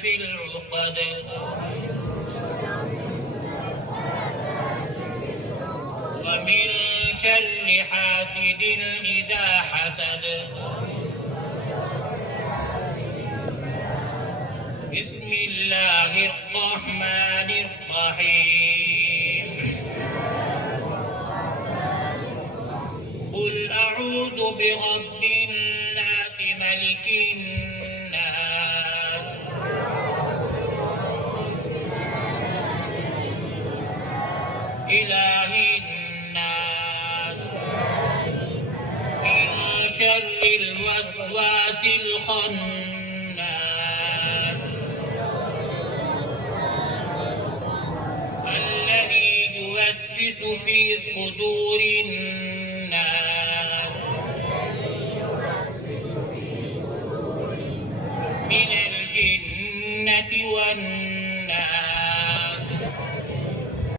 في العقد ومن شر حاسد إذا حسد. بسم الله الرحمن الرحيم. قل أعوذ برب الناس ملك الناس إله الناس من شر الوسواس الخناس الذي يوسوس في صدور الناس